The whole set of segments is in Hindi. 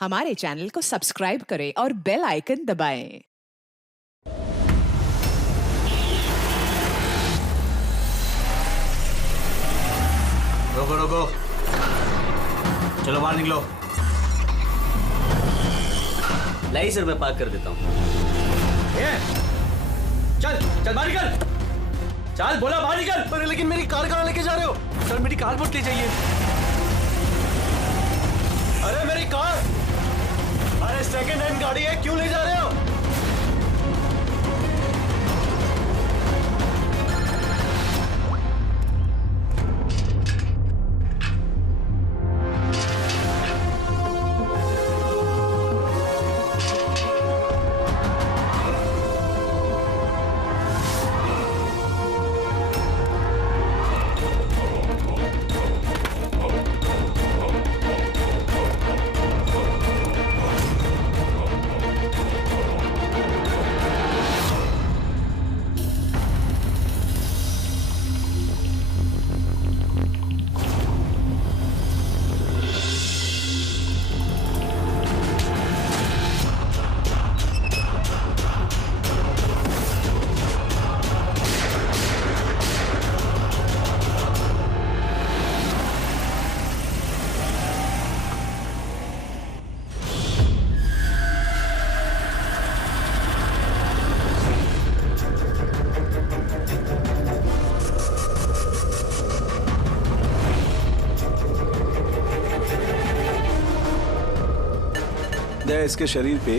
हमारे चैनल को सब्सक्राइब करें और बेल आइकन दबाएं। रोको रोको, चलो बाहर निकलो। लाई सर, मैं पार्क कर देता हूँ। चल चल बाहर निकल, चल बोला बाहर निकल। अरे लेकिन मेरी कार कहाँ लेके जा रहे हो? सर मेरी कार मत ले जाइए। अरे मेरी कार, अरे सेकंड हैंड गाड़ी है, क्यों ले जा रहे हो? इसके शरीर पे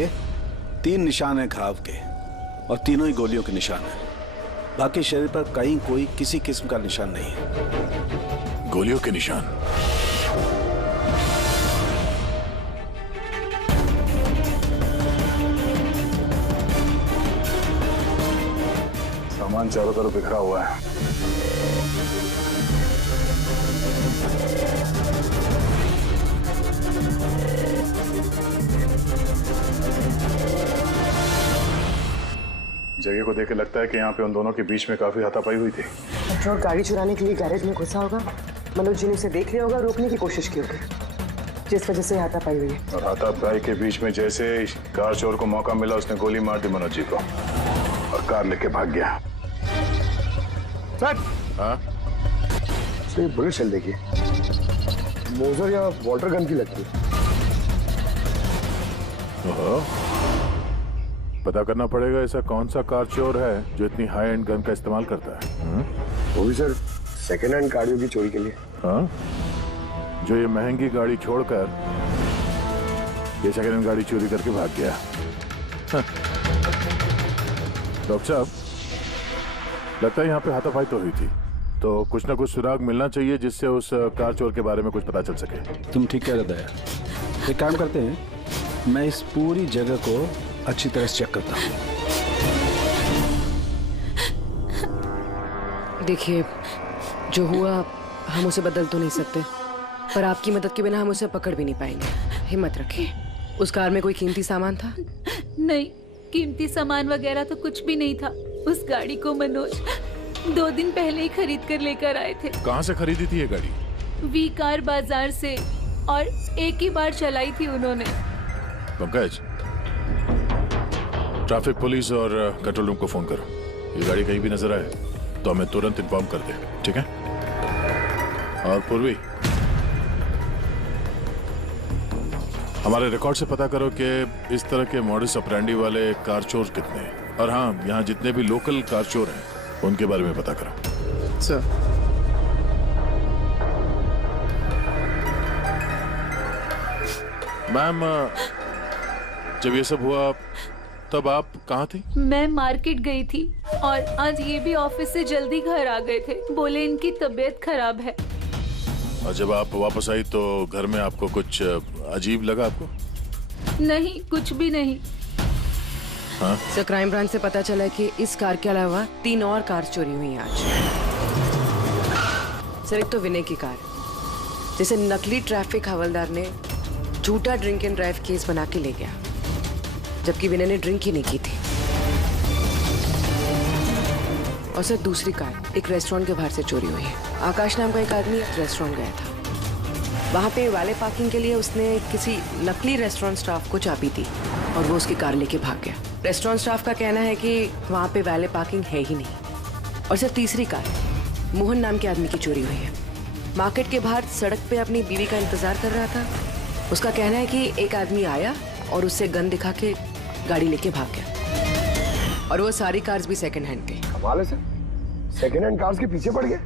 3 निशान है घाव के और तीनों ही गोलियों के निशान है। बाकी शरीर पर कहीं कोई किसी किस्म का निशान नहीं है। गोलियों के निशान? सामान चारों तरफ बिखरा हुआ है। जगह को देख के लगता है कि यहाँ पे उन दोनों के बीच में काफी हाथापाई हुई थी। पेट्रोल गाड़ी चुराने के लिए गैरेज में घुसा होगा। मनोज जी ने उसे देख लिया होगा, रोकने की कोशिश की होगी, जिस वजह से हाथापाई हुई है। और हाथापाई के बीच में जैसे कार चोर को मौका मिला, उसने गोली मार दी मनोज जी को और कार लेके भाग गया। ये बुलेट चल देखिए, मोजर या वाटर गन की लगती है। पता करना पड़ेगा ऐसा कौन सा कार चोर है जो इतनी हाई एंड गन का इस्तेमाल करता है। वो भी सर सेकेंड हैंड गाड़ियों की चोरी के लिए। हाँ, जो ये महंगी गाड़ी छोड़कर ये सेकेंड हैंड गाड़ी चोरी करके भाग गया। डॉक्टर साहब, लगता है यहाँ पे हाथापाई तो हुई थी, तो कुछ ना कुछ सुराग मिलना चाहिए जिससे उस कार चोर के बारे में कुछ पता चल सके। तुम ठीक कह रहे दया। एक काम करते हैं, मैं इस पूरी जगह को अच्छी तरह से चेक करता हूँ। देखिए, जो हुआ हम उसे बदल तो नहीं सकते, पर आपकी मदद के बिना हम उसे पकड़ भी नहीं पाएंगे। हिम्मत रखिए। उस कार में कोई कीमती सामान था? नहीं, कीमती सामान वगैरह तो कुछ भी नहीं था। उस गाड़ी को मनोज 2 दिन पहले ही खरीद कर लेकर आए थे। कहाँ से खरीदी थी ये गाड़ी? वी कार बाजार से, और एक ही बार चलाई थी उन्होंने। पंकज, ट्रैफिक पुलिस और कंट्रोल रूम को फोन करो। ये गाड़ी कहीं भी नजर आए तो हमें तुरंत इन्फॉर्म कर दे, ठीक है? और पूर्वी, हमारे रिकॉर्ड से पता करो कि इस तरह के मॉडस ऑपरेंडी वाले कार चोर कितने हैं। और हाँ, यहाँ जितने भी लोकल कार चोर हैं उनके बारे में पता करो। सर, मैम, जब ये सब हुआ तब आप कहाँ थी? मैं मार्केट गई थी, और आज ये भी ऑफिस से जल्दी घर आ गए थे। बोले इनकी तबीयत खराब है। और जब आप वापस आई तो घर में आपको कुछ अजीब लगा आपको? नहीं, कुछ भी नहीं। हाँ? सर, क्राइम ब्रांच से पता चला कि इस कार के अलावा 3 और कार चोरी हुई हैं आज। सर, एक तो विनय की कार, जिसे नकली ट्रैफिक हवलदार ने झूठा ड्रिंक एंड ड्राइव केस बना के ले गया, जबकि विनय ने ड्रिंक ही नहीं की थी। और सर, दूसरी कार एक रेस्टोरेंट के बाहर से चोरी हुई है। आकाश नाम का एक आदमी रेस्टोरेंट गया था। वहाँ पे वाले पार्किंग के लिए उसने किसी नकली रेस्टोरेंट स्टाफ को चाबी दी और वो उसकी कार लेके भाग गया। रेस्टोरेंट स्टाफ का कहना है कि वहाँ पे वाले पार्किंग है ही नहीं। और सिर्फ तीसरी कार मोहन नाम के आदमी की चोरी हुई है। मार्केट के बाहर सड़क पे अपनी बीवी का इंतजार कर रहा था। उसका कहना है कि एक आदमी आया और उससे गन दिखा के गाड़ी लेके भाग गया। और वो सारी कार्स भी सेकंड हैंड थे। कमाल है सर, सेकंड हैंड कार्स के पीछे पड़ गए।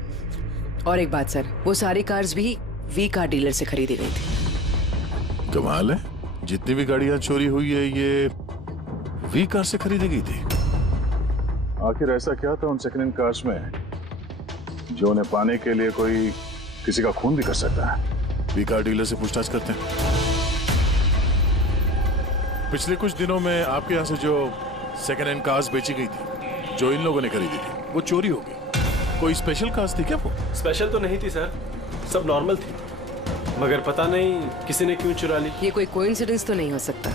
और एक बात सर, वो सारी कार्स भी वी कार डीलर से खरीदी गई थी। कमाल है, जितनी भी गाड़ियां चोरी हुई है ये वी कार से खरीदी गई थी। आखिर ऐसा क्या था उन सेकंड हैंड कार्स में जो उन्हें पाने के लिए कोई किसी का खून भी कर सकता है? वी कार डीलर से पूछताछ करते हैं। पिछले कुछ दिनों में आपके यहाँ से जो सेकंड हैंड कार्स बेची गई थी, जो इन लोगों ने खरीदी थी, वो चोरी हो गई। कोई स्पेशल कार्स थी क्या वो? स्पेशल तो नहीं थी सर, सब नॉर्मल थी, मगर पता नहीं किसी ने क्यों चुरा ली। ये कोई कोइंसिडेंस तो नहीं हो सकता।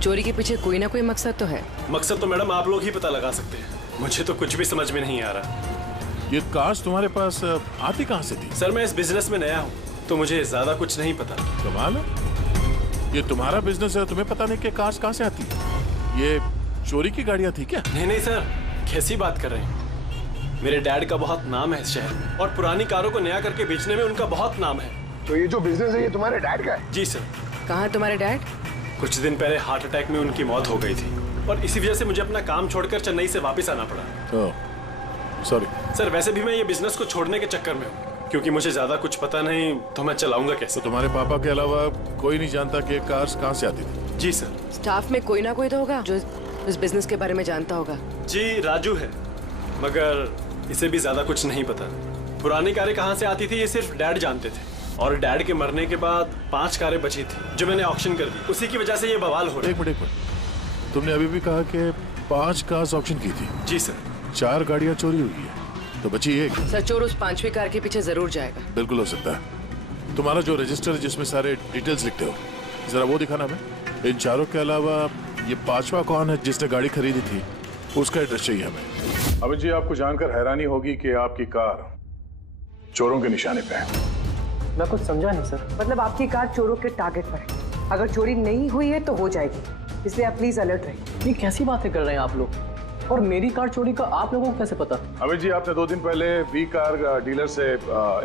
चोरी के पीछे कोई ना कोई मकसद तो है। मकसद तो मैडम आप लोग ही पता लगा सकते हैं, मुझे तो कुछ भी समझ में नहीं आ रहा। ये कार्स तुम्हारे पास आती कहाँ से थी? सर मैं इस बिजनेस में नया हूँ तो मुझे ज्यादा कुछ नहीं पता। कमाल है, ये तुम्हारा बिजनेस है, तुम्हें पता नहीं कि कार्स कहाँ से आती है? ये चोरी की गाड़ियाँ थी क्या? नहीं नहीं सर, कैसी बात कर रहे हैं? मेरे डैड का बहुत नाम है इस शहर में और पुरानी कारों को नया करके बेचने में उनका बहुत नाम है। तो ये जो बिजनेस है ये तुम्हारे डैड का है? जी सर। कहाँ है तुम्हारे डैड? कुछ दिन पहले हार्ट अटैक में उनकी मौत हो गई थी और इसी वजह से मुझे अपना काम छोड़कर चेन्नई से वापस आना पड़ा। सॉरी सर, वैसे भी मैं ये बिजनेस को छोड़ने के चक्कर में हूँ क्योंकि मुझे ज्यादा कुछ पता नहीं, तो मैं चलाऊंगा कैसे? तो तुम्हारे पापा के अलावा कोई नहीं जानता कि कार्स कहाँ से आती थी? जी सर। स्टाफ में कोई ना कोई तो होगा जो इस बिजनेस के बारे में जानता होगा। जी राजू है, मगर इसे भी ज्यादा कुछ नहीं पता। पुरानी कारें कहाँ से आती थी ये सिर्फ डैड जानते थे और डैड के मरने के बाद 5 कारें बची थी जो मैंने ऑक्शन कर दी, उसी की वजह से ये बवाल हो रहा है। एक मिनट, तुमने अभी भी कहा कि 5 कार्स ऑक्शन की थी। जी सर। 4 गाड़ियाँ चोरी हुई है तो बची एक। सर चोर उस 5वीं कार के पीछे जरूर जाएगा। बिल्कुल हो सकता है। तुम्हारा जो रजिस्टर है जिसमें सारे डिटेल्स लिखते हो, जरा वो दिखाना। हमें इन 4 के अलावा ये 5वां कौन है जिसने गाड़ी खरीदी थी, उसका एड्रेस चाहिए हमें। अमित जी, आपको जानकर हैरानी होगी कि आपकी कार चोरों के निशाने पे है। मैं कुछ समझा नहीं सर। मतलब आपकी कार चोरों के टारगेट पर है। अगर चोरी नहीं हुई है तो हो जाएगी, इसलिए आप प्लीज अलर्ट रहिए। ये कैसी बातें कर रहे हैं आप लोग? और मेरी कार चोरी का आप लोगों को कैसे पता? अमित जी, आपने 2 दिन पहले वी कार डीलर से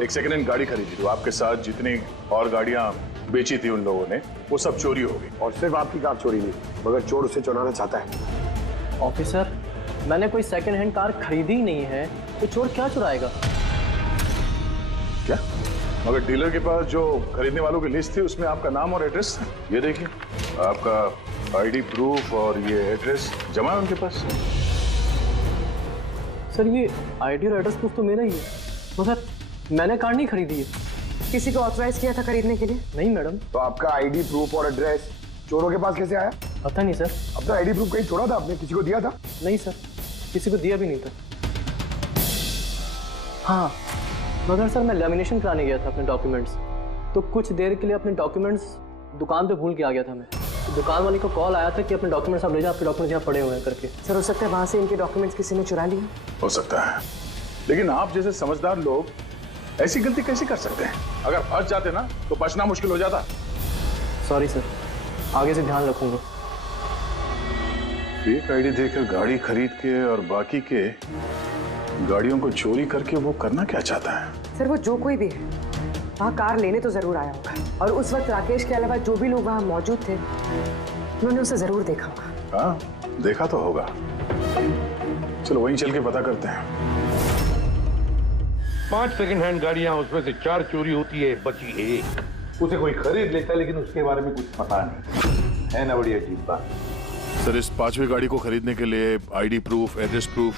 एक सेकंड हैंड गाड़ी खरीदी थी। आपके साथ जितनी और गाड़ियां बेची थी उन लोगों ने, वो सब चोरी हो गई। और सिर्फ आपकी कार चोरी नहीं, मगर चोर उसे चुराना चाहता है। ऑफिसर, मैंने कोई सेकंड हैंड कार खरीदी ही नहीं है, तो चोर क्या चुराएगा? क्या? मगर डीलर के पास जो खरीदने वालों की लिस्ट थी उसमें आपका नाम और एड्रेस था। ये देखिए, आपका आईडी प्रूफ और ये एड्रेस जमा है उनके पास। सर ये आईडी और एड्रेस प्रूफ तो मेरा ही है, मगर मैंने कार नहीं खरीदी है। किसी को ऑथराइज किया था खरीदने के लिए? नहीं मैडम। तो आपका आईडी प्रूफ और एड्रेस चोरों के पास कैसे आया? पता नहीं सर। अपना आईडी प्रूफ कहीं छोड़ा था आपने? किसी को दिया था? नहीं सर, किसी को दिया भी नहीं था। हाँ, मगर सर मैं लेमिनेशन कराने गया था अपने डॉक्यूमेंट्स, तो कुछ देर के लिए अपने डॉक्यूमेंट्स दुकान पे भूल के आ गया था मैं। तो दुकान वाले को कॉल आया था कि अपने डॉक्यूमेंट्स आप ले जाओ, आपके डॉक्यूमेंट्स यहाँ पड़े हुए हैं करके। सर हो सकता है वहाँ से इनके डॉक्यूमेंट्स किसी ने चुरा लिए। हो सकता है, लेकिन आप जैसे समझदार लोग ऐसी गलती कैसे कर सकते हैं? अगर फंस जाते ना तो बचना मुश्किल हो जाता। सॉरी सर, आगे से ध्यान रखूंगा। फेक आईडी देकर गाड़ी खरीद के और बाकी के गाड़ियों को चोरी करके वो करना क्या चाहता है? सर वो जो कोई भी है वहाँ कार लेने तो जरूर आया होगा, और उस वक्त राकेश के अलावा जो भी लोग वहाँ मौजूद थे उन्होंने उसे जरूर देखा होगा। हाँ, देखा तो होगा। चलो वहीं चल के पता करते हैं। 5 सेकंड हैंड गाड़ियां, उसमें से 4 चोरी होती है, बची एक। उसे कोई खरीद लेता है लेकिन उसके बारे में कुछ पता नहीं है ना। बड़ी अजीब बात। सर इस 5वीं गाड़ी को खरीदने के लिए आईडी प्रूफ, एड्रेस प्रूफ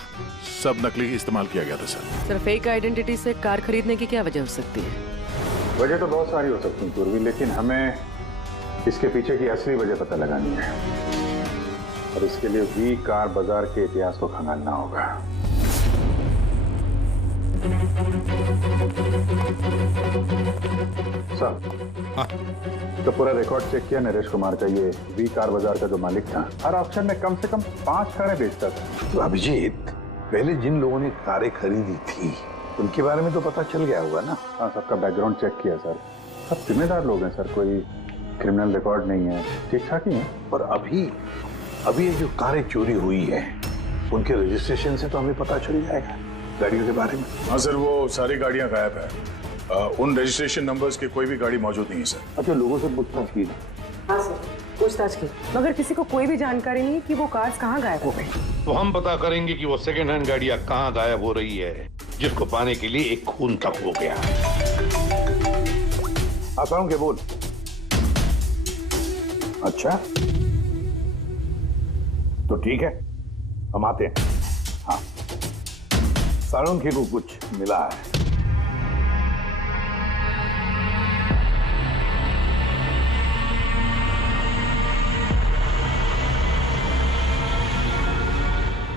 सब नकली इस्तेमाल किया गया था सर। सर फेक आइडेंटिटी से कार खरीदने की क्या वजह हो सकती है? वजह तो बहुत सारी हो सकती है पूर्वी, लेकिन हमें इसके पीछे की असली वजह पता लगानी है और इसके लिए वी कार बाजार के इतिहास को खंगालना होगा। सर, तो पूरा रिकॉर्ड चेक किया नरेश कुमार का। ये वी कार बाजार का जो मालिक था, हर ऑक्शन में कम से कम 5 कारें बेचता था। तो अभिजीत, पहले जिन लोगों ने कारें खरीदी थी उनके बारे में तो पता चल गया होगा ना? हाँ, सबका बैकग्राउंड चेक किया सर। सब जिम्मेदार लोग हैं सर, कोई क्रिमिनल रिकॉर्ड नहीं है, ठीक ठाक ही है। पर अभी ये जो कारें चोरी हुई है उनके रजिस्ट्रेशन से तो हमें पता चल जाएगा गाड़ियों के बारे में। हाँ सर, वो सारी गाड़ियां गायब है। उन रजिस्ट्रेशन नंबर्स की कोई भी गाड़ी मौजूद नहीं है सर। अच्छा, लोगों से पूछताछ की? हाँ सर, पूछताछ की, मगर किसी को कोई भी जानकारी नहीं कि वो कार्स कहाँ गायब हो गई। तो हम पता करेंगे कि वो सेकंड हैंड गाड़ियां कहाँ गायब हो रही है, जिसको पाने के लिए एक खून तक हो गया। आसान के बोल। अच्छा तो ठीक है, हम आते हैं। हाँ, साळुंखे को कुछ मिला है।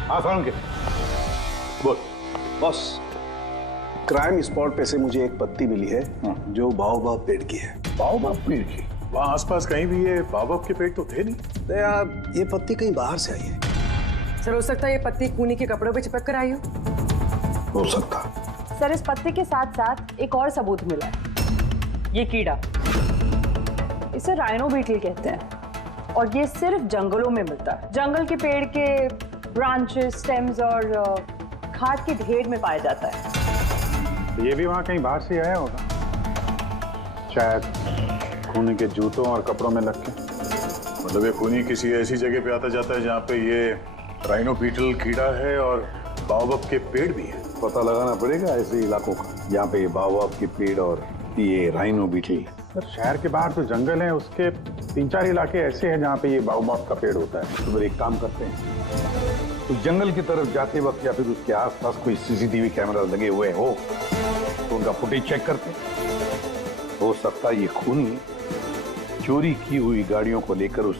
हाँ साळुंखे बोल। बॉस, क्राइम स्पॉट पे से मुझे एक पत्ती मिली है जो बाओबाब पेड़ की है। बाओबाब पेड़ की? वहाँ आसपास कहीं भी ये बाओबाब के पेड़ तो थे नहीं। यार, ये पत्ती कहीं बाहर से आई है। सर, हो सकता है ये पत्ती कूनी के कपड़ों पे चिपक कर आई हो सकता। सर, इस पत्ते के साथ साथ एक और सबूत मिला है। ये कीड़ा, इसे राइनो बीटल कहते हैं और ये सिर्फ जंगलों में मिलता है। जंगल के पेड़ के ब्रांचेस, स्टेम्स और खाद के ढेर में पाया जाता है। तो ये भी वहाँ कहीं बाहर से आया होगा, शायद खूनी के जूतों और कपड़ों में लग के। मतलब ये खूनी किसी ऐसी जगह पे आता जाता है जहाँ पे ये राइनो बीटल कीड़ा है और बाओबाब के पेड़ भी है। पता लगाना पड़ेगा ऐसे इलाकों का जहाँ पे बाओबाब के पेड़ और ये राइनो बीटल। सर, शहर के बाहर जो जंगल है उसके 3-4 इलाके ऐसे हैं जहाँ पे ये बाओबाब का पेड़ होता है। तो फिर एक काम करते हैं, उस जंगल की तरफ जाते वक्त या फिर उसके आसपास कोई सीसीटीवी कैमरा लगे हुए हो तो उनका फुटेज चेक करते हैं। हो सकता है ये खूनी चोरी की हुई गाड़ियों को लेकर उस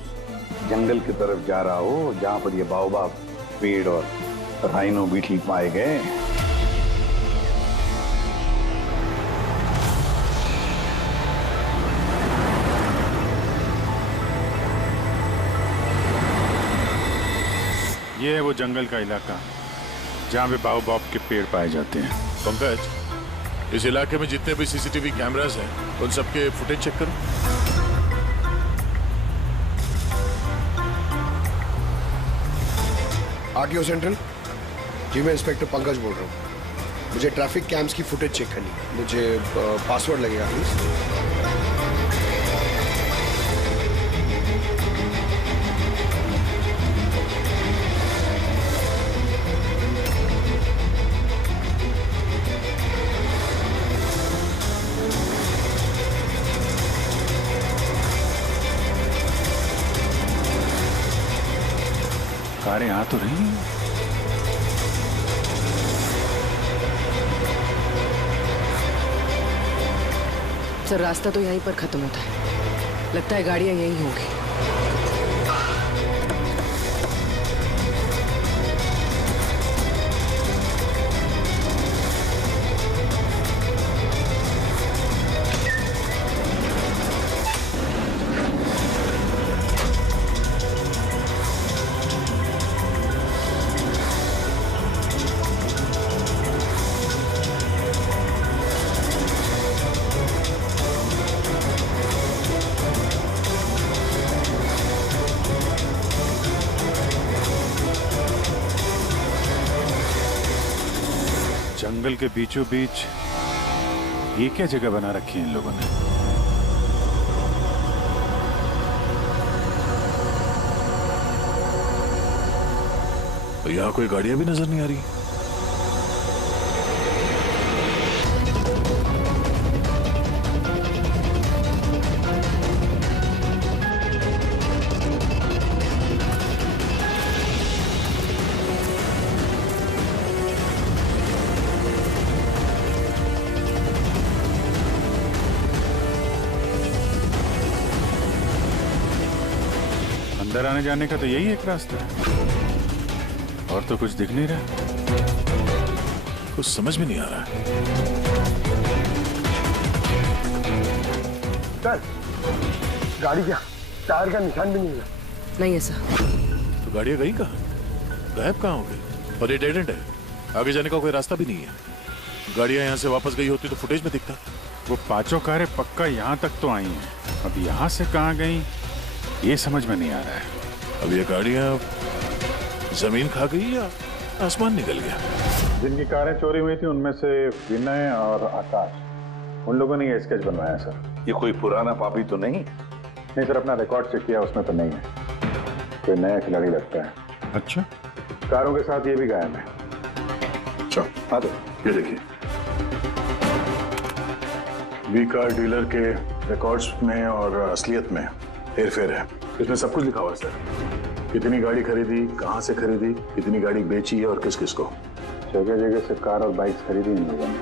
जंगल की तरफ जा रहा हो जहां पर ये बाओबाब पेड़ और राइनो बीटल पाए गए। ये है वो जंगल का इलाका जहाँ पे बाओबाब के पेड़ पाए जाते हैं। पंकज, इस इलाके में जितने भी सीसीटीवी कैमरास हैं उन सबके फुटेज चेक करो। आरटीओ सेंट्रल जी, मैं इंस्पेक्टर पंकज बोल रहा हूँ। मुझे ट्रैफिक कैम्स की फुटेज चेक करनी है। मुझे पासवर्ड लगेगा प्लीज। कारें आ तो रही हैं। सर, रास्ता तो यहीं पर खत्म होता है। लगता है गाड़ियां यहीं होंगी। जंगल के बीचों बीच ये क्या जगह बना रखी है इन लोगों ने? तो यहाँ कोई गाड़ियां भी नजर नहीं आ रही। अंदर आने जाने का तो यही एक रास्ता है, और तो कुछ दिख नहीं रहा। कुछ समझ में नहीं आ रहा है। सर, गाड़ी क्या टायर का निशान भी नहीं है। नहीं है सर। तो गाड़ियां गई कहाँ? गायब कहाँ हो गई? और ये डेड एंड है, आगे जाने का कोई रास्ता भी नहीं है। गाड़ियां यहाँ से वापस गई होती तो फुटेज में दिखता। वो पांचों कारें पक्का यहाँ तक तो आई हैं। अब यहाँ से कहाँ गई ये समझ में नहीं आ रहा है। अब ये गाड़ियाँ जमीन खा गई या आसमान निकल गया? जिनकी कारें चोरी हुई थी उनमें से विनय और आकाश, उन लोगों ने ये स्केच बनवाया सर। ये कोई पुराना पापी तो नहीं? नहीं सर, अपना रिकॉर्ड चेक किया, उसमें तो नहीं है। कोई नया खिलाड़ी लगता है। अच्छा, कारों के साथ ये भी गायब है। अच्छा, हाँ तो ये देखिए, वी कार डीलर के रिकॉर्ड्स में और असलियत में हेरफेर है। इसमें सब कुछ लिखा हुआ है सर, कितनी गाड़ी खरीदी, कहाँ से खरीदी, कितनी गाड़ी बेची है और किस किस को। जगह जगह से कार और बाइक्स खरीदी इन लोगों ने,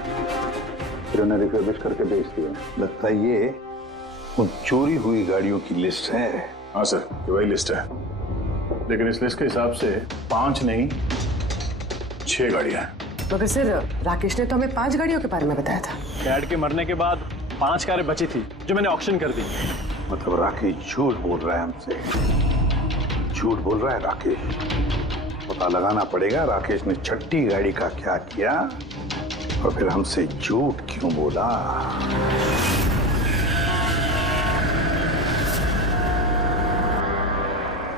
फिर उन्हें रिफर्बिश करके बेच दिया। लगता है ये उन चोरी हुई गाड़ियों की लिस्ट है। हाँ सर, ये वही लिस्ट है, लेकिन इस लिस्ट के हिसाब से 5 नहीं 6 गाड़ियां हैं। मगर सर, राकेश ने तो हमें 5 गाड़ियों के बारे में बताया था। डैड के मरने के बाद 5 कारें बची थी जो मैंने ऑक्शन कर दी। मतलब राकेश झूठ बोल रहा है हमसे, झूठ बोल रहा है राकेश। पता लगाना पड़ेगा राकेश ने छठी गाड़ी का क्या किया और फिर हमसे झूठ क्यों बोला।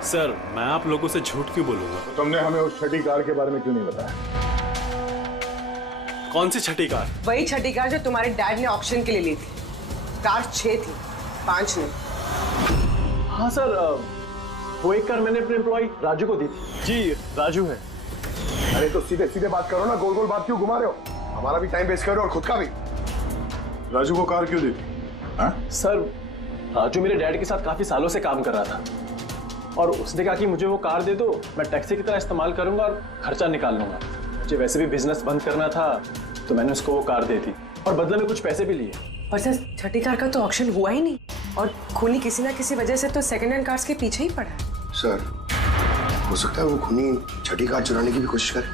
सर, मैं आप लोगों से झूठ क्यों बोलूंगा? तो तुमने हमें उस छठी कार के बारे में क्यों नहीं बताया? कौन सी छठी कार? वही छठी कार जो तुम्हारे डैड ने ऑक्शन के लिए ली थी। कार 6 थी, 5 नहीं। हाँ सर, वो एक कार मैंने अपने एम्प्लॉय राजू को दी थी। जी, राजू है। अरे तो सीधे सीधे बात करो ना, गोल गोल बात क्यों घुमा रहे हो? हमारा भी टाइम वेस्ट कर रहे हो और खुद का भी। राजू को कार क्यों दी थी? हाँ? सर, राजू मेरे डैड के साथ काफी सालों से काम कर रहा था और उसने कहा कि मुझे वो कार दे दो, मैं टैक्सी की तरह इस्तेमाल करूंगा और खर्चा निकाल लूंगा। मुझे वैसे भी बिजनेस बंद करना था तो मैंने उसको वो कार दे दी और बदले में कुछ पैसे भी लिए। पर सर, छठी कार का तो ऑक्शन हुआ ही नहीं और खूनी किसी ना किसी वजह से तो सेकंड हैंड कार्स के पीछे ही पड़ा है। सर, हो सकता है वो खूनी छठी कार चुराने की भी कोशिश करे।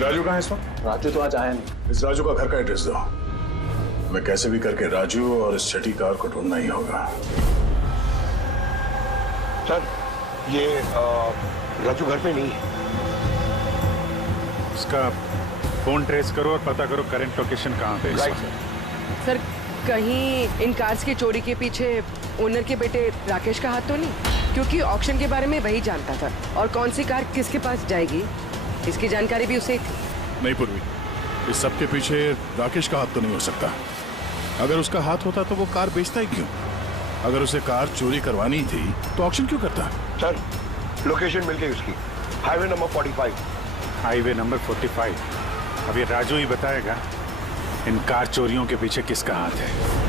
राजू कहाँ है इस वक्त? राजू तो आज आया नहीं। इस राजू का घर का एड्रेस दो, मैं कैसे भी करके राजू और इस छठी कार को ढूंढना ही होगा। सर, ये राजू घर पे नहीं है। उसका फोन ट्रेस करो और पता करो करंट लोकेशन कहाँ पे है। सर, कहीं इन कार्स की चोरी के पीछे ओनर के बेटे राकेश का हाथ तो नहीं? क्योंकि ऑक्शन के बारे में वही जानता था और कौन सी कार किसके पास जाएगी इसकी जानकारी भी उसे ही थी। नहीं पूर्वी, इस सब के पीछे राकेश का हाथ तो नहीं हो सकता। अगर उसका हाथ होता तो वो कार बेचता ही क्यों? अगर उसे कार चोरी करवानी थी तो ऑक्शन क्यों करता? सर, लोकेशन मिल गई उसकी, हाईवे नंबर 45। Highway number 45। अब ये राजू ही बताएगा इन कार चोरियों के पीछे किसका हाथ है।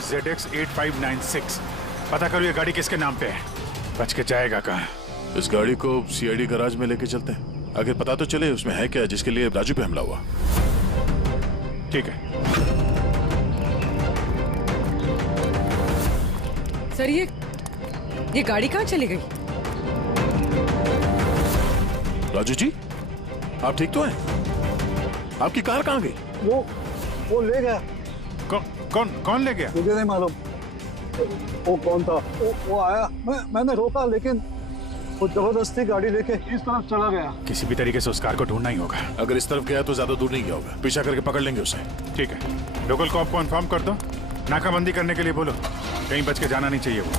ZX8596। पता करो ये गाड़ी किसके नाम पे है, बच के जाएगा कहाँ। इस गाड़ी को सीआईडी गैराज में लेके चलते हैं, आखिर पता तो चले उसमें है क्या जिसके लिए राजू पे हमला हुआ। ठीक है सर, ये गाड़ी कहाँ चली गई? राजू जी, आप ठीक तो हैं? आपकी कार कहाँ गई? वो ले गया। कौन ले गया? मुझे नहीं मालूम। वो कौन था? वो आया, मैंने रोका, लेकिन वो जबरदस्ती गाड़ी लेके इस तरफ चला गया। किसी भी तरीके से उस कार को ढूंढना ही होगा। अगर इस तरफ गया तो ज्यादा दूर नहीं गया होगा, पीछा करके पकड़ लेंगे उसे। ठीक है, लोकल कॉप को इन्फॉर्म कर दो, नाकाबंदी करने के लिए बोलो, कहीं बच के जाना नहीं चाहिए वो।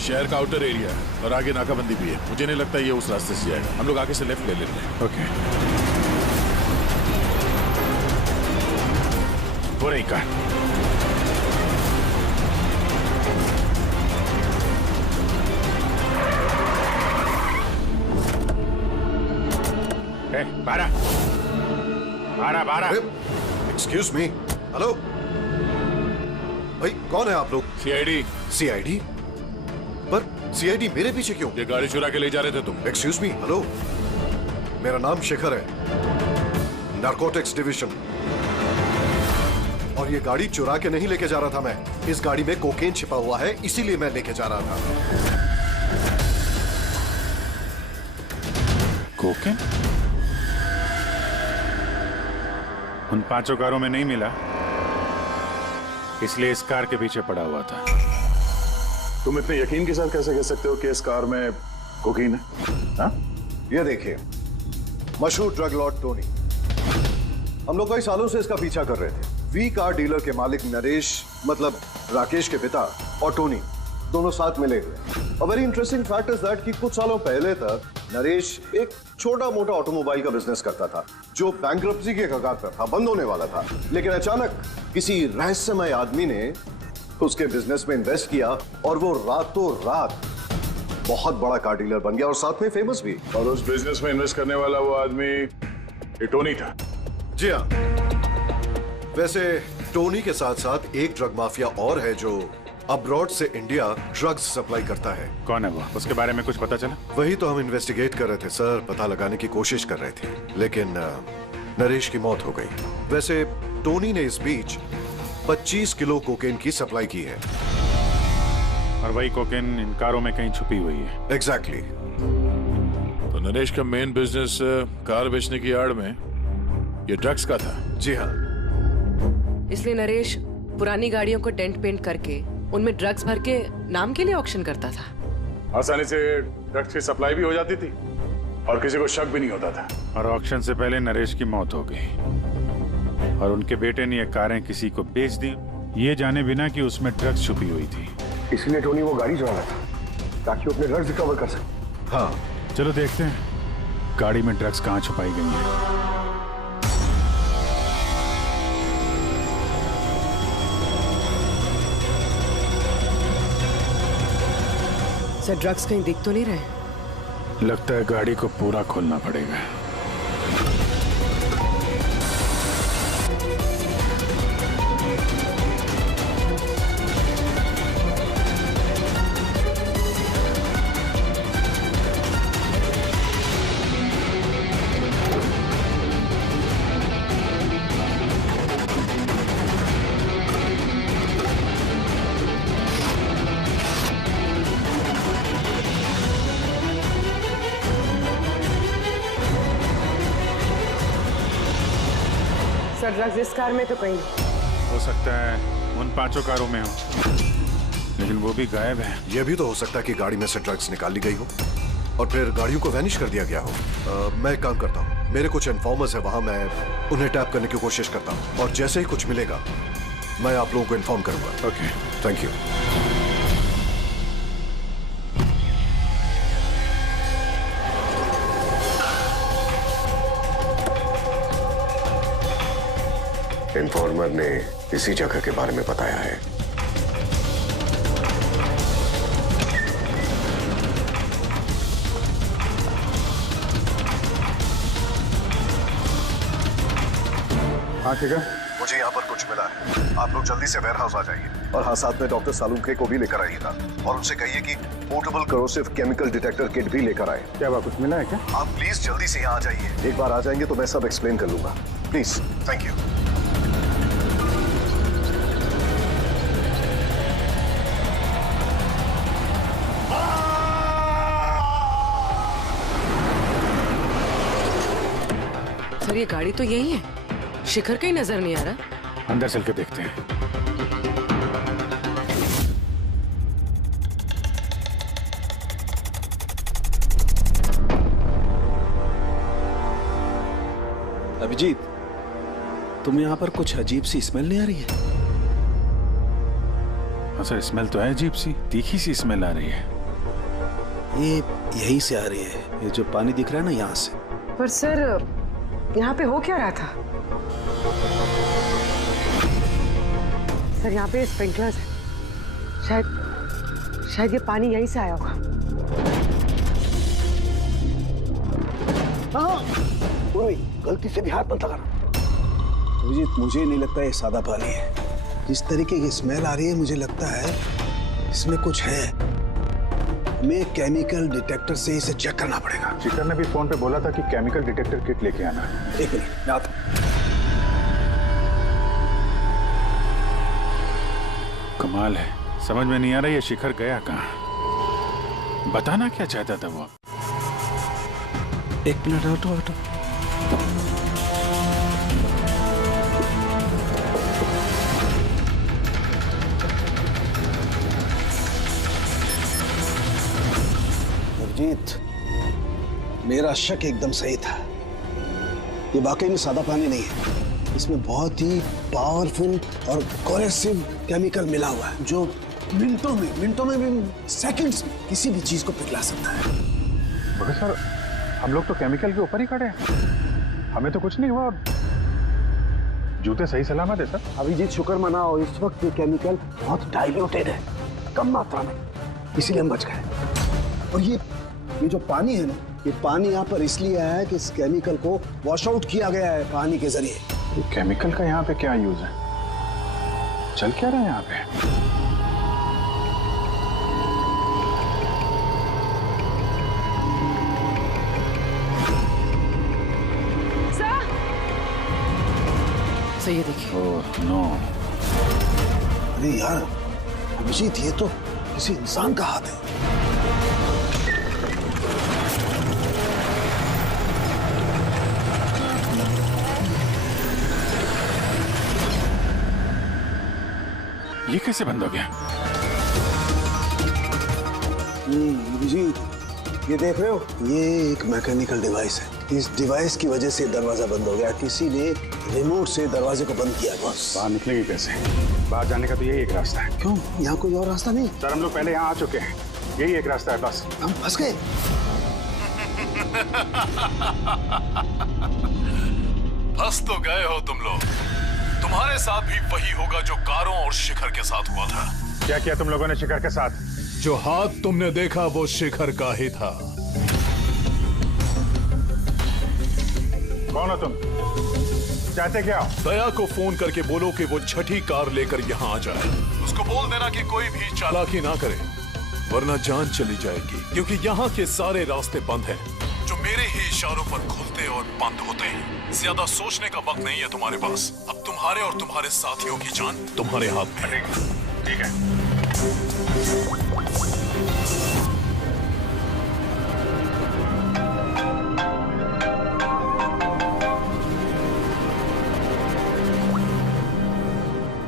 शहर का आउटर एरिया है और आगे नाकाबंदी भी है। मुझे नहीं लगता ये उस रास्ते से जाएगा। हम लोग आगे से लेफ्ट ले लेते हैं। ओके, हो रही कार। बारह 'Excuse me, हेलो भाई, कौन है आप लोग? सीआईडी। सीआईडी? पर सीआईडी मेरे पीछे क्यों? ये गाड़ी चुरा के ले जा रहे थे तुम। एक्सक्यूज मी, हेलो, मेरा नाम शेखर है, नारकोटिक्स डिवीजन, और ये गाड़ी चुरा के नहीं लेके जा रहा था मैं। इस गाड़ी में कोकेन छिपा हुआ है, इसीलिए मैं लेके जा रहा था। कोकेन? उन 5 कारों में नहीं मिला, इसलिए इस कार के पीछे पड़ा हुआ था। तुम इतने यकीन के साथ कैसे कह सकते हो कि इस कार में कोकीन है? हाँ? ये देखिए, मशहूर ड्रग लॉर्ड टोनी, हम लोग कई सालों से इसका पीछा कर रहे थे। वी कार डीलर के मालिक नरेश, मतलब राकेश के पिता, और टोनी दोनों साथ मिले हुए। और very interesting fact is that कि कुछ सालों पहले तक नरेश एक छोटा मोटा ऑटोमोबाइल का बिजनेस करता था जो बैंक्रप्सी के कगार पर था, बंद होने वाला था। लेकिन अचानक किसी रहस्यमय आदमी ने उसके बिजनेस में इन्वेस्ट किया और वो रातों रात बहुत बड़ा कार डीलर बन गया और साथ में फेमस भी। और उस बिजनेस में इन्वेस्ट करने वाला वो आदमी ये टोनी था? जी हाँ। वैसे टोनी के साथ साथ एक ड्रग माफिया और है जो अब्रॉड से इंडिया ड्रग्स सप्लाई करता है। कौन है वो? उसके बारे में कुछ पता चला? वही तो हम इन्वेस्टिगेट कर रहे थे सर, पता लगाने की कोशिश कर रहे थे, लेकिन नरेश की मौत हो गई। वैसे टोनी ने इस बीच 25 किलो कोकेन की सप्लाई की है। और वही कोकेन इन कारों में कहीं छुपी हुई है। एग्जैक्टली। तो नरेश का मेन बिजनेस कार बेचने की आड़ में ये ड्रग्स का था? जी हाँ। इसलिए नरेश पुरानी गाड़ियों को डेंट पेंट करके उनमें ड्रग्स भर के नाम के लिए ऑक्शन करता था। आसानी से ड्रग्स की सप्लाई भी हो जाती थी और किसी को शक भी नहीं होता था। और ऑक्शन से पहले नरेश की मौत हो गई और उनके बेटे ने ये कारें किसी को बेच दी, ये जाने बिना कि उसमें ड्रग्स छुपी हुई थी। इसलिए टोनी वो गाड़ी चला रहा था ताकि वो अपने ड्रग्स रिकवर कर सके। हाँ, चलो देखते हैं गाड़ी में ड्रग्स कहाँ छुपाई गई है। सर, ड्रग्स कहीं दिख तो नहीं रहे? लगता है गाड़ी को पूरा खोलना पड़ेगा। सर, ड्रग्स इस कार में तो कहीं नहीं। हो सकता है उन 5 कारों में हो, लेकिन वो भी गायब है। यह भी तो हो सकता है कि गाड़ी में से ड्रग्स निकाल ली गई हो और फिर गाड़ियों को वैनिश कर दिया गया हो। मैं एक काम करता हूँ, मेरे कुछ इन्फॉर्मर्स है वहां, मैं उन्हें टैप करने की कोशिश करता हूँ और जैसे ही कुछ मिलेगा मैं आप लोगों को इन्फॉर्म करूंगा। Okay, thank you. इन्फॉर्मर ने इसी जगह के बारे में बताया है। हाँ ठीक है, मुझे यहाँ पर कुछ मिला है, आप लोग जल्दी से वेयरहाउस आ जाइए और हाँ, साथ में डॉक्टर सालुंखे को भी लेकर आइएगा और उनसे कहिए कि portable corrosive chemical detector kit भी लेकर आए। क्या बात, कुछ मिला है क्या? आप प्लीज जल्दी से यहाँ आ जाइए। एक बार आ जाएंगे तो मैं सब एक्सप्लेन कर लूंगा। Please, thank you. ये गाड़ी तो यही है, शिखर का ही नजर नहीं आ रहा। अंदर चल के देखते हैं। अभिजीत, तुम यहाँ पर कुछ अजीब सी स्मेल नहीं आ रही है? हाँ सर, स्मेल तो है अजीब सी, तीखी सी स्मेल आ रही है। ये यहीं से आ रही है, ये जो पानी दिख रहा है ना, यहाँ से। पर सर, यहाँ पे हो क्या रहा था? सर, यहाँ पे स्प्रिंकलर्स है, शायद ये पानी यहीं से आया होगा। गलती से भी हाथ मत लगाना। अभिजीत, मुझे नहीं लगता ये सादा पानी है। जिस तरीके की स्मेल आ रही है, मुझे लगता है इसमें कुछ है। हमें केमिकल डिटेक्टर से इसे चेक करना पड़ेगा। शिखर ने भी फोन पे बोला था कि केमिकल डिटेक्टर किट लेके आना है। एक मिनट, मैं आता हूं। कमाल है, समझ में नहीं आ रहा ये शिखर गया कहाँ। बताना क्या चाहता था वो? एक मिनट, हटो। अभिजीत, मेरा शक एकदम सही था। ये वाकई में सादा पानी नहीं है, इसमें बहुत ही पावरफुल और कोरेसिव केमिकल मिला हुआ है, जो मिनटों में भी, सेकंड्स में किसी भी चीज को पिघला सकता है। मगर सर, हम लोग तो केमिकल के ऊपर ही खड़े हैं, हमें तो कुछ नहीं हुआ। जूते सही सलामत है सर। अभिजीत, शुक्र मनाओ, इस वक्त ये केमिकल बहुत डाइल्यूटेड है, कम मात्रा में, इसीलिए हम बच गए। और ये जो पानी है ना, ये पानी यहाँ पर इसलिए आया है कि इस केमिकल को वॉश आउट किया गया है पानी के जरिए। ये केमिकल का यहाँ पे क्या यूज है? चल क्या रहा है यहाँ पे? सर, ये देखिए। Oh no. अरे यार अभिजीत, ये तो किसी इंसान का हाथ है। ये कैसे बंद हो गया? अभिजीत, ये देख रहे हो, ये एक मैकेनिकल डिवाइस है। इस डिवाइस की वजह से दरवाजा बंद हो गया। किसी ने रिमोट से दरवाजे को बंद किया। बस बाहर निकलेंगे कैसे? बाहर जाने का तो यही एक रास्ता है। क्यों, यहाँ कोई और रास्ता नहीं? सर, हम लोग पहले यहाँ आ चुके हैं, यही एक रास्ता है, बस। हम फंस गए। फंस तो गए हो तुम लोग। तुम्हारे साथ भी वही होगा जो कारों और शिखर के साथ हुआ था। क्या किया तुम लोगों ने शिखर के साथ? जो हाथ तुमने देखा वो शिखर का ही था। कौन हो तुम? चाहते क्या? दया को फोन करके बोलो कि वो छठी कार लेकर यहाँ आ जाए। उसको बोल देना कि कोई भी चालाकी ना करे, वरना जान चली जाएगी। क्योंकि यहाँ के सारे रास्ते बंद हैं, जो मेरे ही इशारों पर खुलते और बंद होते हैं। ज्यादा सोचने का वक्त नहीं है तुम्हारे पास। अब तुम्हारे और तुम्हारे साथियों की जान तुम्हारे हाथ में है। ठीक है।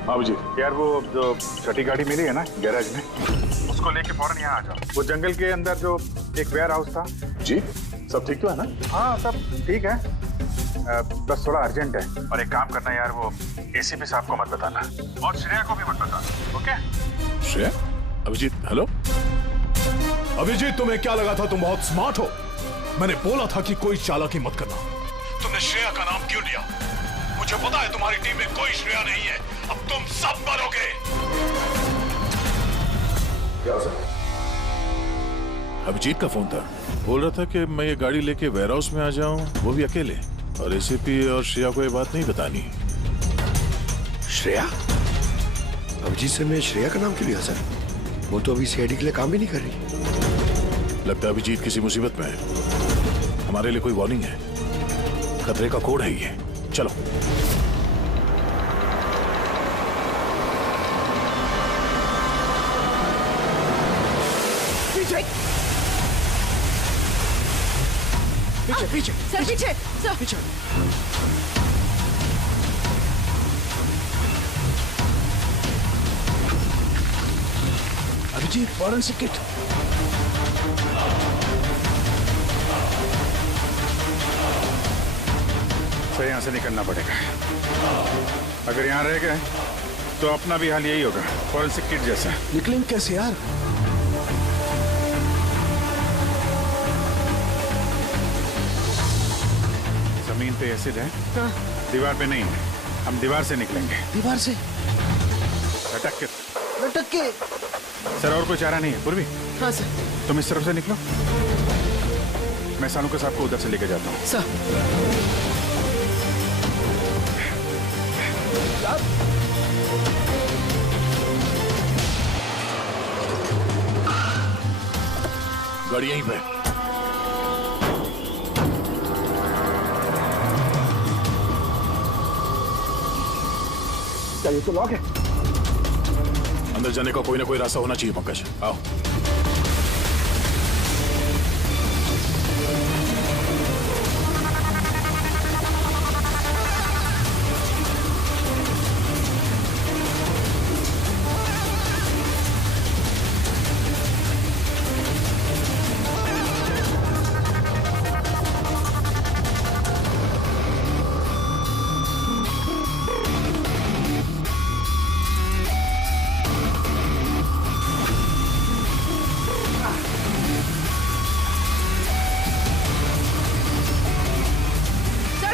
बाबू जी, यार वो जो छठी गाड़ी मिली है ना गैराज में, उसको लेके फौरन यहाँ आ जाओ। वो जंगल के अंदर जो एक वेयर हाउस था। जी, सब ठीक तो है ना? हाँ, सब ठीक है, बस थोड़ा अर्जेंट है। और एक काम करना यार, वो एसीपी साहब को मत बताना और श्रेया को भी मत बताना, ओके? श्रेया? अभिजीत, हेलो अभिजीत, तुम्हें क्या लगा था तुम बहुत स्मार्ट हो? मैंने बोला था कि कोई चालाकी मत करना। तुमने श्रेया का नाम क्यों लिया? मुझे पता है तुम्हारी टीम में कोई श्रेया नहीं है। अब तुम सब मरोगे। क्या हो? अभिजीत का फोन था, बोल रहा था कि मैं ये गाड़ी लेके वेयर हाउस में आ जाऊं, वो भी अकेले। और एसीपी और श्रेया को ये बात नहीं बतानी। श्रेया? अभिजीत सर ने श्रेया का नाम क्यों लिया सर? वो तो अभी सीआईडी के लिए काम भी नहीं कर रही। लगता है अभिजीत किसी मुसीबत में है। हमारे लिए कोई वार्निंग है, खतरे का कोड है ये। चलो। पीछे पीछे सर पीछे सर पीछे। Abhijit forensic kit. सर यहाँ से निकलना पड़ेगा। अगर यहाँ रह गए तो अपना भी हाल यही होगा, फॉरेंसिक किट जैसा। निकलेंगे कैसे यार? जमीन पे एसिड है, दीवार पे नहीं है। हम दीवार से निकलेंगे। दीवार से? लटक के। लटक के? सर और कोई चारा नहीं है पूर्वी? हाँ सर। तुम इस तरफ से निकलो, मैं सानू के साहब को उधर से लेके जाता हूँ। सर गाड़ी यहीं पे। क्या ये तो लॉक है? अंदर जाने का कोई ना कोई रास्ता होना चाहिए पंकज, आओ।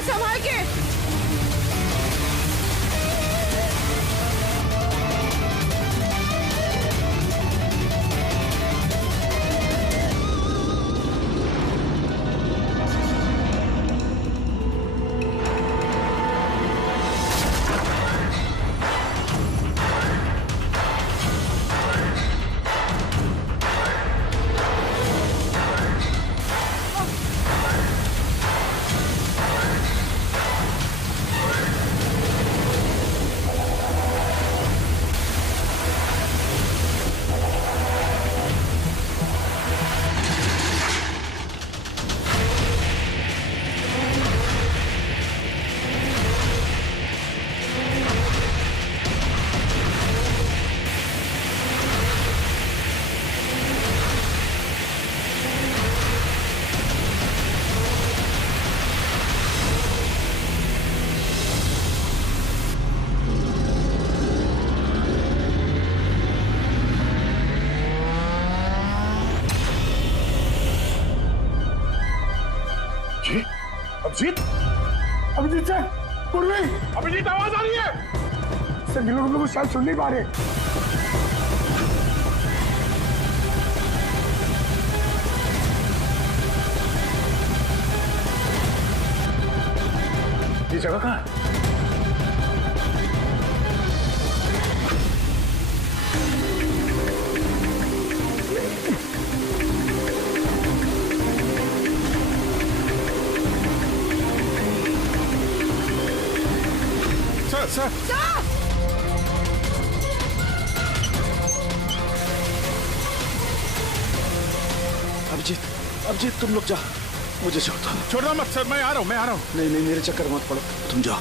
संभाल के। अभिजीत, अभिजीत सर, पूर्वी, अभिजीत आवाज आ रही है। सर हम लोग शायद सुन नहीं पा रहे। ये जगह कहाँ है? सर अभिजीत तुम लोग जा, मुझे छोड़ना मत सर, मैं आ रहा हूँ। नहीं मेरे चक्कर मत पड़ो, तुम जाओ।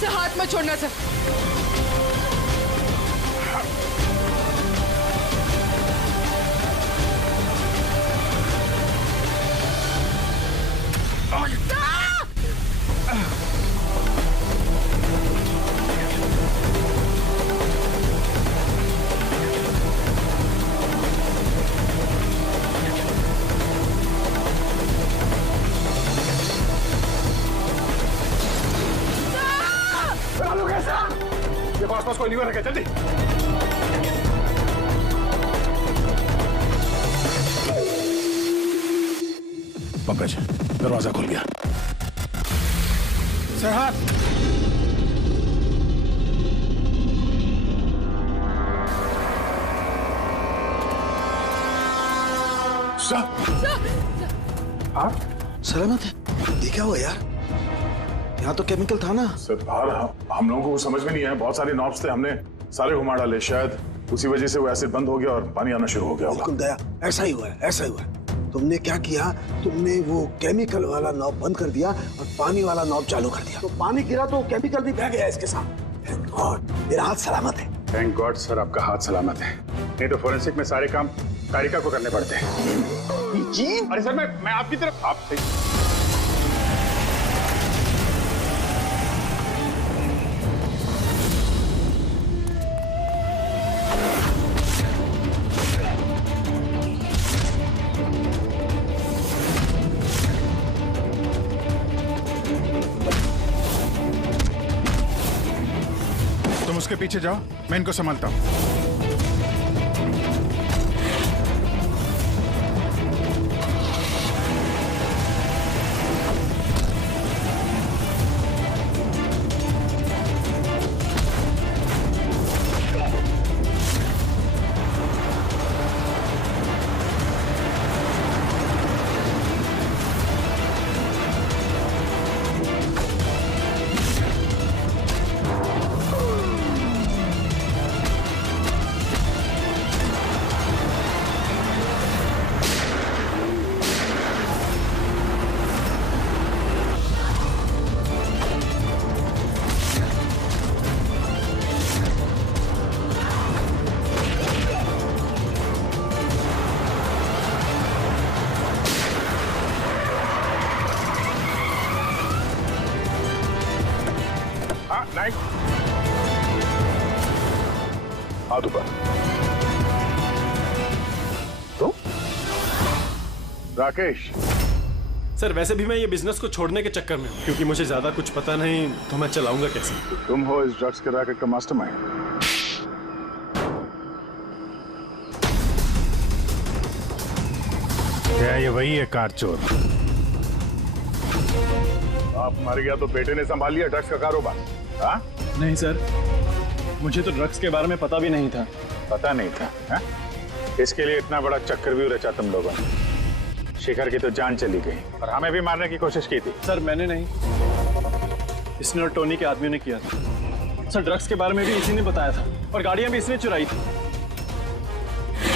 सर हाथ मत छोड़ना सर। आसपास कोई लीवर है, जल्दी। पंकज, दरवाजा खुल गया। सर हाथ। हाथ सलामत है? ये क्या हुआ यार? यहाँ तो केमिकल था ना। सर बाहर हम लोगों को समझ में नहीं आया, बहुत सारे नॉब्स थे, हमने सारे घुमा डाले, शायद उसी वजह से वो एसिड बंद हो गया और पानी आना शुरू हो गया। बिल्कुल दया, ऐसा ही हुआ है, ऐसा ही हुआ है। तुमने क्या किया? तुमने वो केमिकल वाला नॉब बंद कर दिया और पानी वाला नॉब चालू कर दिया, तो पानी गिरा तो केमिकल भी बह गया इसके साथ। थैंक गॉड, मेरा हाथ सलामत है। थैंक गॉड सर, आपका हाथ सलामत है, नहीं तो फोरेंसिक में सारे काम कारिका को करने पड़ते हैं। जी अरे सर मैं आपकी तरफ आपसे तुम उसके पीछे जाओ, मैं इनको संभालता हूँ। हाथ ऊपर। तो राकेश सर, वैसे भी मैं ये बिजनेस को छोड़ने के चक्कर में हूँ, क्योंकि मुझे ज्यादा कुछ पता नहीं, तो मैं चलाऊंगा कैसे? तुम हो इस ड्रग्स के रैकेट का मास्टरमाइंड। क्या ये वही है कार चोर? आप मर गया तो बेटे ने संभाल लिया ड्रग्स का कारोबार? हाँ? नहीं सर, मुझे तो ड्रग्स के बारे में पता भी नहीं था। पता नहीं था? हा? इसके लिए इतना बड़ा चक्कर भी रचा तुम लोगों ने। शिखर की तो जान चली गई और हमें भी मारने की कोशिश की थी। सर मैंने नहीं, इसने और टोनी के आदमियों ने किया था। सर ड्रग्स के बारे में भी इसी ने बताया था और गाड़ियां भी इसने चुराई थी।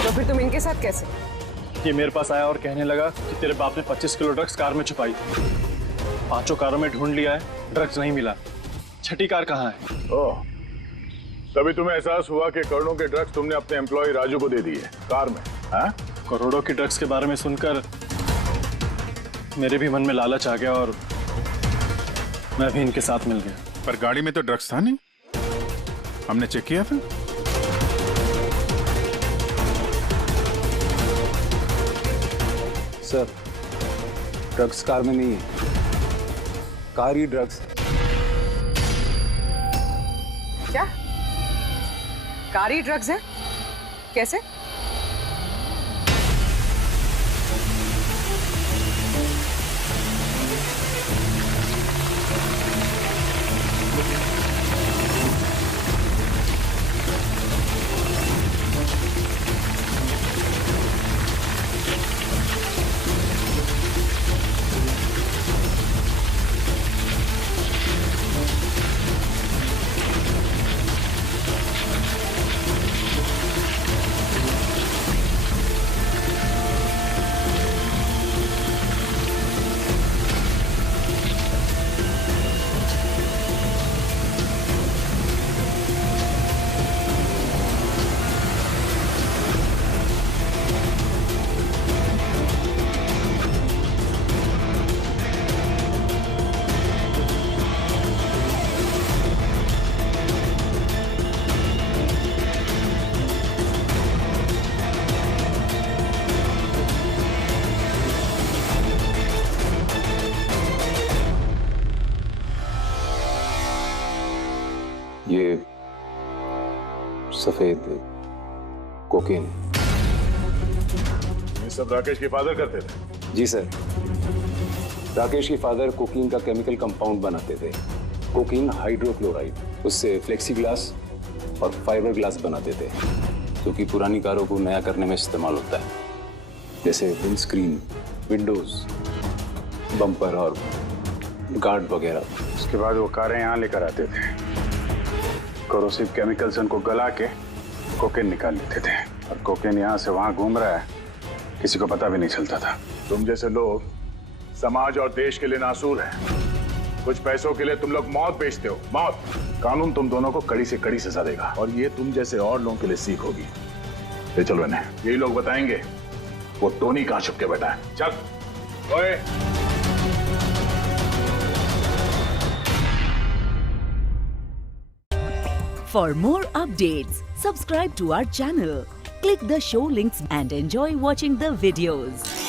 तो फिर तुम इनके साथ कैसे? ये मेरे पास आया और कहने लगा कि तेरे बाप ने 25 किलो ड्रग्स कार में छुपाई थी। 5 कारों में ढूंढ लिया है, ड्रग्स नहीं मिला। छठी कार कहाँ है? ओह, तभी तुम्हें एहसास हुआ कि करोड़ों के ड्रग्स तुमने अपने एम्प्लॉय राजू को दे दिए कार में। हाँ? करोड़ों के ड्रग्स के बारे में सुनकर मेरे भी मन में लालच आ गया और मैं भी इनके साथ मिल गया। पर गाड़ी में तो ड्रग्स था नहीं, हमने चेक किया था। सर, ड्रग्स कार में नहीं है, कार ही ड्रग्स है। क्या? कार ही ड्रग्स है? कैसे? ये सफेद कोकीन। ये सब राकेश के फादर करते थे? जी सर, राकेश के फादर कोकीन का केमिकल कंपाउंड बनाते थे, कोकीन हाइड्रोक्लोराइड। उससे फ्लेक्सी ग्लास और फाइबर ग्लास बनाते थे, जो कि पुरानी कारों को नया करने में इस्तेमाल होता है, जैसे विंड स्क्रीन, विंडोज, बम्पर और गार्ड वगैरह। उसके बाद वो कारें यहाँ लेकर आते थे, कोरोसिव केमिकल्स उनको गला के कोकेन निकाल लेते थे, और कोकेन यहाँ से वहाँ घूम रहा है, किसी को पता भी नहीं चलता था। तुम जैसे लोग समाज और देश के लिए नासूर हैं। कुछ पैसों के लिए तुम लोग मौत बेचते हो, मौत। कानून तुम दोनों को कड़ी से कड़ी सजा देगा, और ये तुम जैसे और लोगों के लिए सीख होगी। ले चलो इन्हें, यही लोग बताएंगे वो टोनी कहाँ छुप के बैठा है। चल ओए। For more updates, subscribe to our channel, click the show links and enjoy watching the videos.